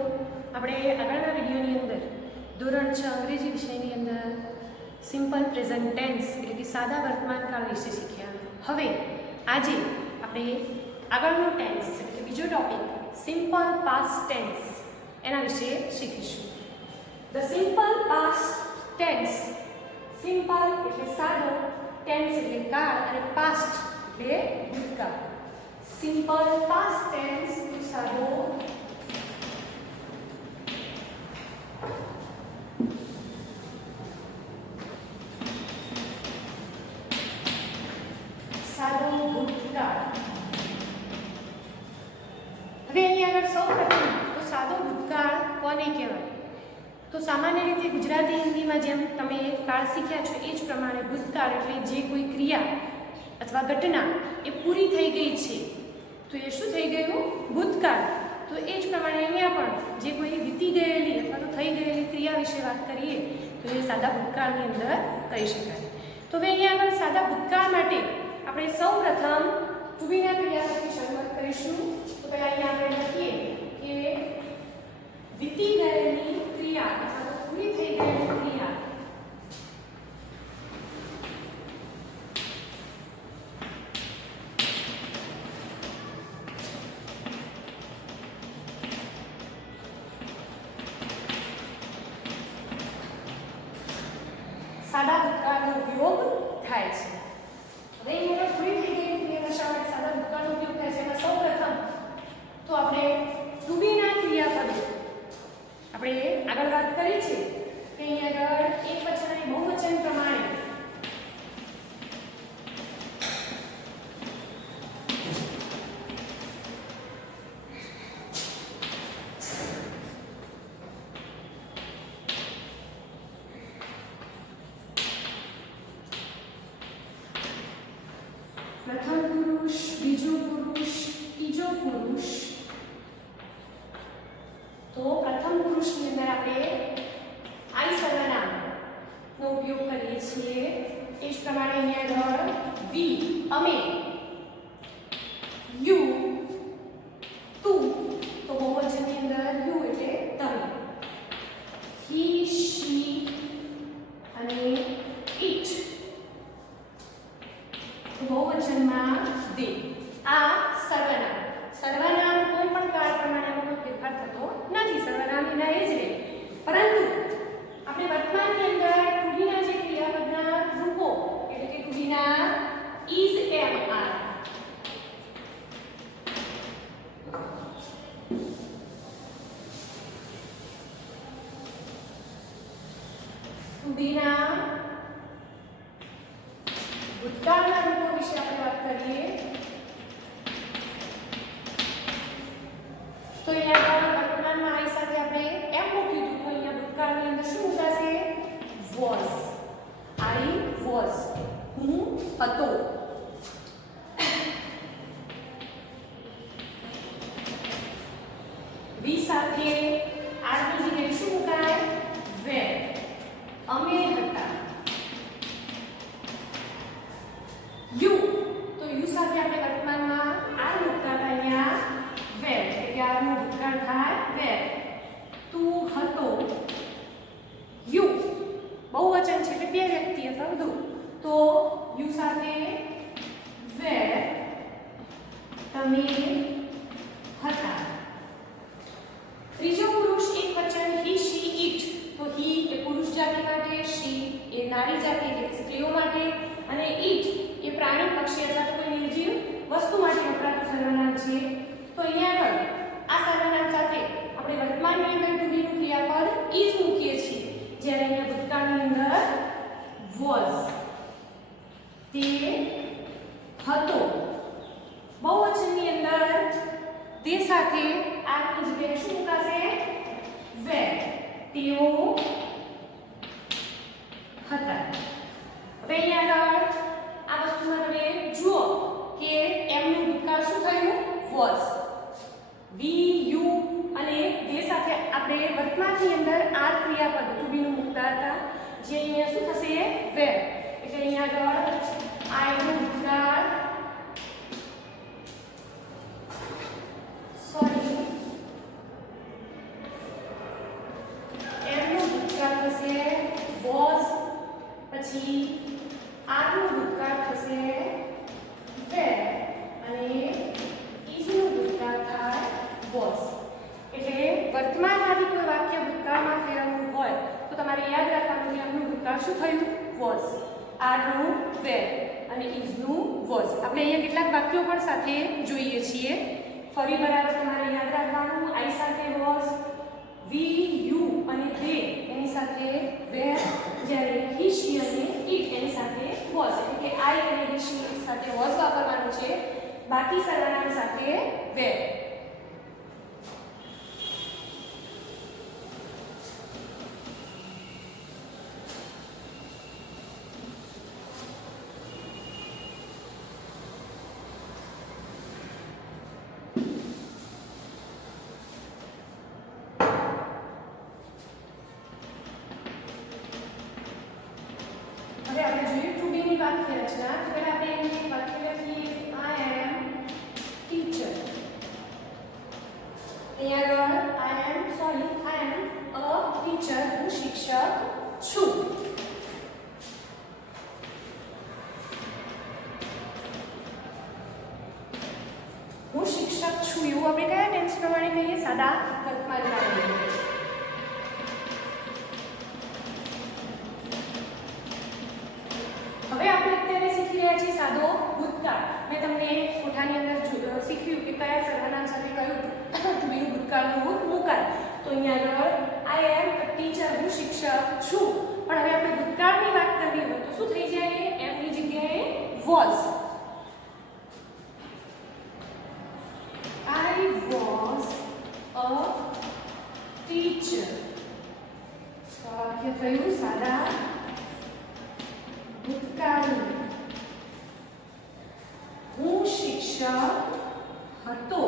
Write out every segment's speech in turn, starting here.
આપણે આગળના વિડીયોની અંદર ધોરણ 6 અંગ્રેજી વિષયની અંદર સિમ્પલ પ્રેઝન્ટ ટેન્સ એટલે કે સાદા વર્તમાનકાળ વિશે શીખ્યા. હવે આજે આપણે આગળનો ટેન્સ એટલે કે બીજો ટોપિક સિમ્પલ પાસ્ટ ટેન્સ એના વિશે શીખીશું. The simple past tense, simple એટલે સાદો, ટેન્સ એટલે કાળ અને પાસ્ટ એટલે ભૂતકાળ. સિમ્પલ પાસ્ટ ટેન્સ સાદો ભૂતકાળ. હવે અહીં આગળ સૌપ્રથમ તો સાદો ભૂતકાળ કોને કહેવાય? તો સામાન્ય રીતે ગુજરાતી હિન્દીમાં જેમ તમે કાળ શીખ્યા છો એ જ પ્રમાણે ભૂતકાળ એટલે જે કોઈ ક્રિયા અથવા ઘટના એ પૂરી થઈ ગઈ છે તો એ શું થઈ ગયું? ભૂતકાળ. તો એ જ પ્રમાણે અહીંયા પણ જે કોઈ વીતી ગયેલી અથવા તો થઈ ગયેલી ક્રિયા વિશે વાત કરીએ તો એ સાદા ભૂતકાળની અંદર કહી શકાય. તો હવે અહીંયા આગળ સાદા ભૂતકાળ માટે આપણે સૌ પ્રથમ ટુ બીના ક્રિયાપદથી શરૂઆત કરીશું. તો પહેલા અહીંયા આપણે લખીએ કે વીતી ગયેલી ક્રિયા અથવા તો પૂરી થઈ ગયેલી ક્રિયા. સાદા ભૂતકાળનો ઉપયોગ થાય છે. હવે અહીંયા પૂરી થઈ ગયેલી ક્રિયાના શા માટે સાદા ભૂતકાળનો ઉપયોગ થાય છે? એમાં સૌપ્રથમ તો આપણે ટુ બીના ક્રિયાપદ આપણે આગળ વાત કરી છે કે અહીંયા આગળ એકવચન અને બહુવચન પ્રમાણે પ્રથમ પુરુષ, બીજો પુરુષ, ત્રીજો પુરુષ. તો પ્રથમ પુરુષની અંદર આપણે આઈ સર્વનામનો ઉપયોગ કરીએ છીએ. એ જ પ્રમાણે અહીંયા આગળ વી, અમે, યુ, તું. તો બહુવચનની અંદર યુ એટલે તમે. હી, શી અને ઇટ. બહુવચનમાં દે. આ સર્વનામ. સર્વનામ કોઈ પણ કાળ પ્રમાણે આમાં કોઈ ફેરફાર થતો નથી. સર્વનામ એના એ જ રહે. પરંતુ આપણે વર્તમાનની અંદર ટુ બીના જે ક્રિયાપદના રૂપો એટલે કે ટુ બીના ઇઝ, એમ, આર. ટુ બીના ભૂતકાળના રૂપો વિશે આપણે વાત કરીએ તો અહીંયા વર્તમાનમાં આઈ સાથે આપણે એમ મૂક્યું હતું. તો અહીંયા ભૂતકાળની અંદર શું મુકાશે? વોઝ. I was. હું હતો. વી સાથે આગળની જગ્યાએ શું મુકાય? વેર. અમે હતા. યુ. તો યુ સાથે આપણે વર્તમાનમાં આર મૂકતા હતા અહીંયા વેર એટલે કે આરનું ભૂતકાળ થાય વેર. તું હતો. યુ બહુવચન છે એટલે બે વ્યક્તિ અથવા વધુ. તો યુ સાથે વેર તમે હતા. ત્રીજો પુરુષ એકવચન હી, શી, ઇટ. તો હી એ પુરુષ જાતિ માટે, શી એ નારી જાતિ એટલે કે સ્ત્રીઓ માટે અને ઇટ એ પ્રાણી, પક્ષી અથવા તો કોઈ નિર્જીવ વસ્તુ માટે વપરાતું સર્વનામ છે. તો અહીંયા આગળ આ સર્વનામ સાથે આપણે વર્તમાનની અંદર ટુ બીનું ક્રિયાપદ ઇઝ મૂકીએ છીએ. જ્યારે અહીંયા ભૂતકાળની અંદર વોઝ. તે હતો. બહુવચનની અંદર તે સાથે આની જગ્યાએ શું મુકાશે? વેર. તેઓ હતા. હવે અહીંયા આગળ આ વસ્તુમાં તમે જુઓ કે એમનું ભૂતકાળ શું થયું? વોઝ. વી, યુ અને તે સાથે આપણે વર્તમાનની અંદર આર ક્રિયાપદ ટુ બીનું મૂકતા હતા જે અહીંયા શું થશે? વેર. એટલે અહીંયા આગળ આઈનું ભૂતકાળ પછી આરનું ભૂતકાળ થશે વેર અને ઇઝનું ભૂતકાળ થાય વોઝ. એટલે વર્તમાનમાંથી કોઈ વાક્ય ભૂતકાળમાં ફેરવવું હોય તો તમારે યાદ રાખવાનું કે આનું ભૂતકાળ શું થયું? વોઝ. આરનું વેર અને ઇઝનું વોઝ. આપણે અહીંયા કેટલાક વાક્યો પણ સાથે જોઈએ છીએ. ફરી બરાબર તમારે યાદ રાખવાનું. આઈ સાથે વોઝ, વી, યુ અને ધે એની સાથે વેર, જ્યારે હી, શી અને ઇટ એની સાથે વોઝ. એટલે કે આઈ અને હી, શી સાથે વોઝ વાપરવાનું છે, બાકી સર્વનામ સાથે વેર. હવે આપણે જોઈએ ટુ બી ની વાક્ય રચના. તો પહેલા આપણે એની વાક્ય લખીએ. આઈ એમ ટીચર. અહીંયા આગળ આઈ એમ અ ટીચર, હું શિક્ષક છું. હું શિક્ષક છું એવું આપણે કયા ટેન્સ પ્રમાણે કહીએ? સાદા વર્તમાનકાળ. હવે આપણે અત્યારે શીખી રહ્યા છીએ સાદો ભૂતકાળ. મેં તમને કોઠાની અંદર શીખ્યું કે કયા સર્વનામ સાથે કયું ટુ બીનું ભૂતકાળનું રૂપ મુકાય. તો અહીંયા આગળ આઈ એમ અ ટીચર, હું શિક્ષક છું. પણ હવે આપણે ભૂતકાળની વાત કરવી હોય તો શું થઈ જાય? એમની જગ્યાએ was. I was a teacher. વાક્ય થયું સાદા ભૂતકાળનું. હું શિક્ષક હતો.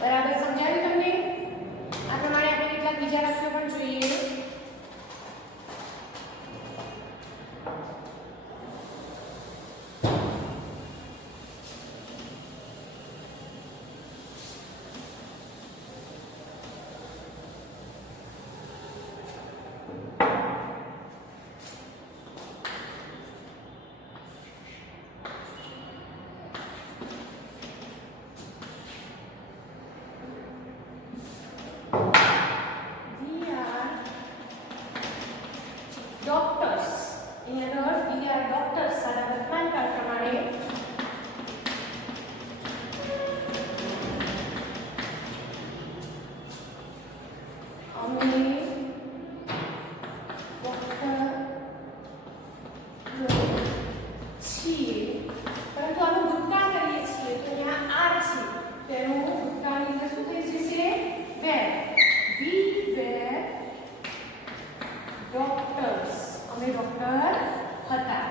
બરાબર સમજાયું તમને? આ પ્રમાણે આપણે કેટલાક બીજા વાક્યો પણ જોઈએ. ડોક્ટર્સ. અહીંયા આગળ વી આર ડોક્ટર્સ સાદા વર્તમાનકાળ પ્રમાણે. અમે ડોક્ટર છીએ, પરંતુ આનું ભૂતકાળ કરીએ છીએ તો અહીંયા આર છે, તેનું ભૂતકાળની અંદર શું થઈ જશે? વેર. વી વેર ડોક્ટર્સ. અમે ડોક્ટર હતા.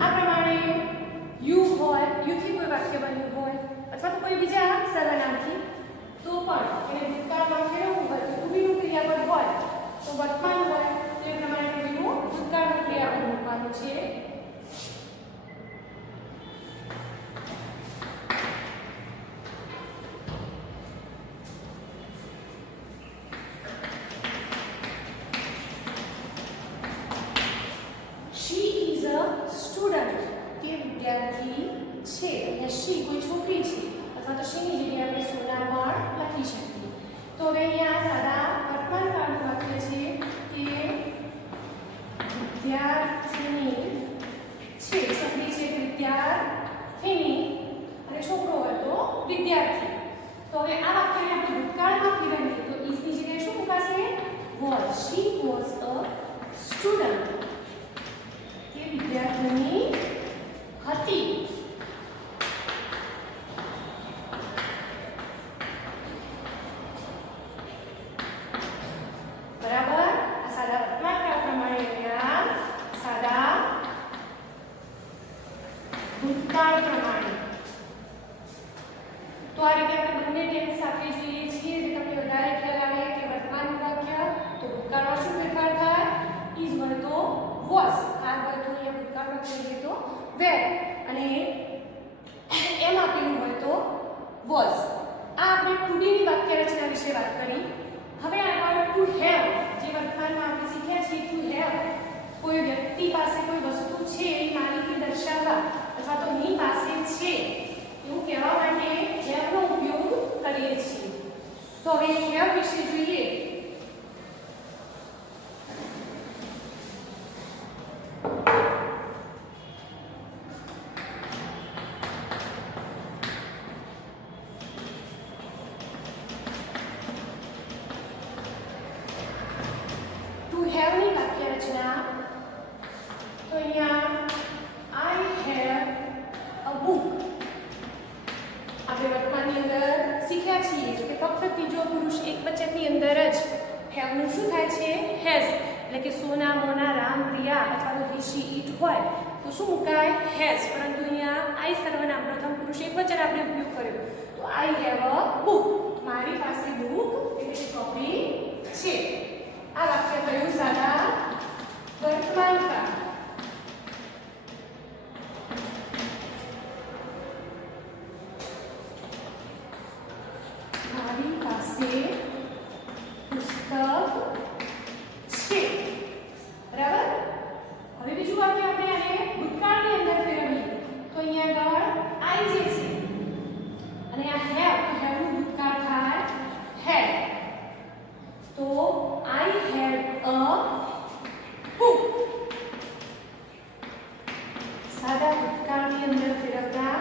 આ પ્રમાણે યુ હોય, યુથી કોઈ વાક્ય બન્યું હોય અથવા તો કોઈ બીજા સર્વનામથી, તો પણ એને ભૂતકાળમાં ફેરવવું હોય તો ટુ બીનું ક્રિયાપદ હોય તો વર્તમાન હોય તો એ પ્રમાણે ટુ બીનું ભૂતકાળનું ક્રિયાપદ મૂકવાનું છે. સ્ટુડન્ટ કે વિદ્યાર્થી છે. અહીંયા શી કોઈ છોકરી છે અથવા તો શીની જગ્યાએ આપણે સોના પણ લખી શકીએ. તો હવે અહીંયા સાદા વર્તમાનકાળનું વાક્ય છે કે વિદ્યાર્થીની છે. છોકરી છે કે વિદ્યાર્થીની અને છોકરો હોય તો વિદ્યાર્થી. તો હવે આ વાક્યને આપણે ભૂતકાળમાં ફેરવીએ તો ઇઝની જગ્યાએ શું મુકાશે? Was. She was a student. વિદ્યાર્થીની હતી. બરાબર. આ સાદા વર્તમાનકાળ પ્રમાણે અહીંયા સાદા ભૂતકાળ પ્રમાણે. તો આ રીતે આપણે બંને ટેન્સ સાથે જોઈએ છીએ એટલે તમને વધારે ખ્યાલ આવે કે વર્તમાનનું વાક્ય તો ભૂતકાળમાં શું ફેરફાર થાય? ઇઝ હોય તો વોઝ, આર હોય તો અહીંયા ભૂતકાળમાં કહીએ તો વેર, અને વિશે વાત કરી. હવે આગળ ટુ હેવ, જે વર્તમાનમાં આપણે શીખ્યા છીએ. ટુ હેવ કોઈ વ્યક્તિ પાસે કોઈ વસ્તુ છે એની માલિકી દર્શાવવા અથવા તો ની પાસે છે એવું કહેવા માટે હેવનો ઉપયોગ કરીએ છીએ. તો હવે હેવ વિશે જોઈએ. ટુ હેવની વાક્ય રચના. તો અહીંયા આઈ હેવ અ બુક. આપણે વર્તમાનની અંદર શીખ્યા છીએ કે ફક્ત ત્રીજો પુરુષ એકવચનની અંદર જ હેવનું શું થાય છે? હેઝ. એટલે કે સોના, મોના, રામ, પ્રિયા અથવા તો હી, શી, ઇટ હોય તો શું મુકાય? હેઝ. પરંતુ અહીંયા આઈ સર્વનામ પ્રથમ પુરુષ એકવચન આપણે ઉપયોગ કર્યો. તો આઈ હેવ અ બુક. મારી પાસે બુક એટલે કોપી છે. આ વાક્ય કયું? સાદા વર્તમાન કાળ. મારી પાસે પુસ્તક છે. બરાબર. હવે બીજું વાક્ય આપણે આને ભૂતકાળની અંદર ફેરવીએ તો અહીંયા આગળ આઈ જે છે અને આ હેવ, તો હેવનું ભૂતકાળ થાય હેડ. તો આઈ હેડ અ બુક. સાદા ભૂતકાળની અંદર ફેરવતા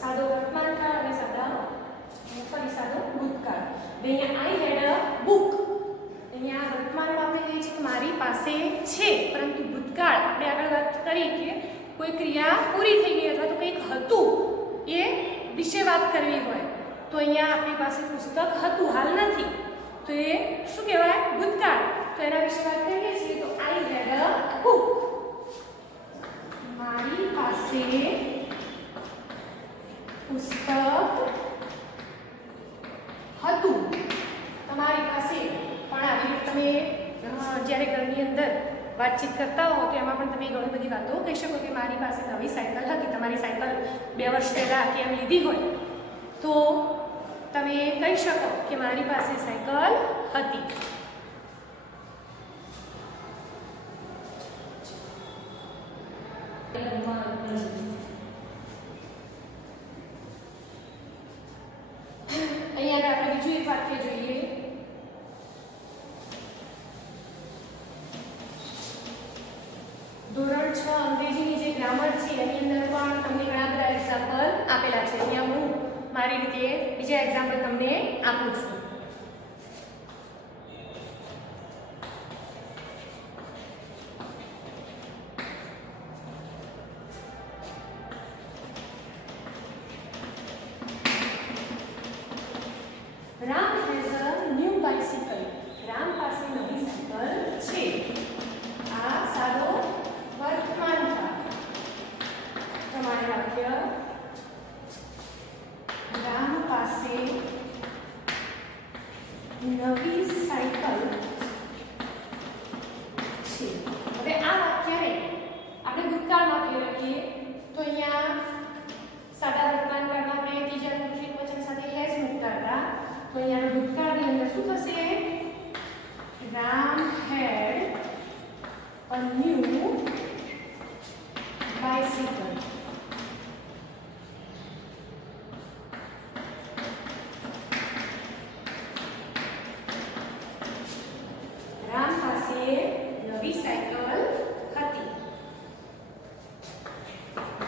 સાદો વર્તમાન કાળ અને સાદો ભૂતકાળ. અહીંયા આઈ હેડ અ બુક. અહીંયા વર્તમાનમાં આપણે કહીએ છીએ કે મારી પાસે છે, પરંતુ ભૂતકાળ આપણે આગળ વાત કરી કે કોઈ ક્રિયા પૂરી થઈ ગઈ અથવા તો કંઈક હતું એ વિશે વાત કરવી હોય તો અહીંયા આપણી પાસે પુસ્તક હતું, હાલ નથી, તો એ શું કહેવાય? ભૂતકાળ. તો એના વિશે વાત કરીએ છીએ તો આઈ હેડ અ બુક. મારી પાસે પુસ્તક હતું. તમારી પાસે પણ આવી રીતે તમે જ્યારે ઘરની અંદર વાતચીત કરતા હો તો એમાં પણ તમે ઘણી બધી વાતો કહી શકો કે મારી પાસે નવી સાયકલ હતી. તમારી સાયકલ 2 વર્ષ પહેલાં કેમ લીધી હોય તો તમે કહી શકો કે મારી પાસે સાયકલ હતી. અહીંયા આપણે બીજું એક વાક્ય જોઈએ. ધોરણ 6 અંગ્રેજીની જે ગ્રામર છે એની અંદર પણ તમને ઘણા બધા એક્ઝામ્પલ આપેલા છે. અહીંયા હું મારી રીતે બીજા એક્ઝામ્પલ તમને આપું છું. Ram has a new bicycle. Ram પાસે નવી સાયકલ છે. આ સાદો વર્તમાન કાળ. તમારે વાક્ય રામ પાસે નવી સાયકલ છે. હવે આ વાક્યને આપણે ભૂતકાળમાં ફેરવીએ તો અહીંયા સાદા વર્તમાન કાળમાં આપણે ત્રીજા પુરુષ એકવચન સાથે હેઝ મૂકતા હતા. તો અહીંયા ભૂતકાળની અંદર શું થશે? રામ હેડ a new bicycle. રામ પાસે નવી સાયકલ હતી.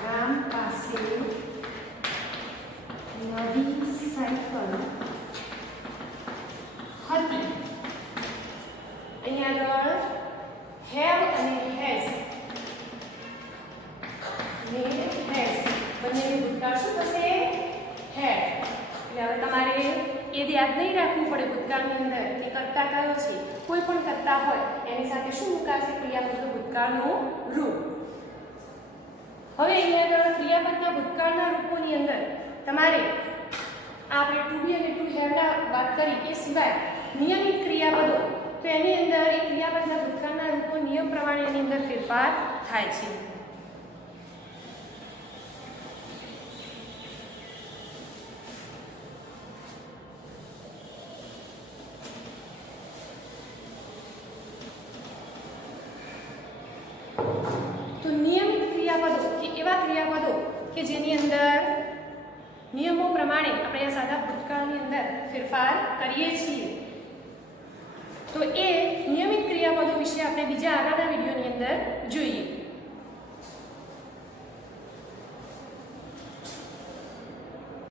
રામ પાસે નવી સાયકલ હતી. અહીંયા આગળ હેવ અને હેઝ ને હેઝ બંનેનું ભૂતકાળ શું થશે? હેડ. એટલે હવે તમારે એ યાદ નહીં રાખવું પડે ભૂતકાળની અંદર કે કર્તા કયો છે. કોઈ પણ કર્તા હોય એની સાથે શું મુકાશે? ક્રિયાપદનું ભૂતકાળનું રૂપ. હવે અહીંયા આગળ ક્રિયાપદના ભૂતકાળના રૂપોની અંદર તમારે આપણે ટુ બી અને ટુ હેવના વાત કરી એ સિવાય નિયમિત ક્રિયાપદો તો એની અંદર એ ક્રિયાપદના ભૂતકાળના રૂપો નિયમ પ્રમાણે એની અંદર ફેરફાર થાય છે. ક્રિયાપદો કે જેની અંદર નિયમો પ્રમાણે આપણે આ સાદા ભૂતકાળની અંદર ફેરફાર કરીએ છીએ, તો એ નિયમિત ક્રિયાપદો વિશે આપણે બીજા આગળના વિડીયોની અંદર જોઈએ.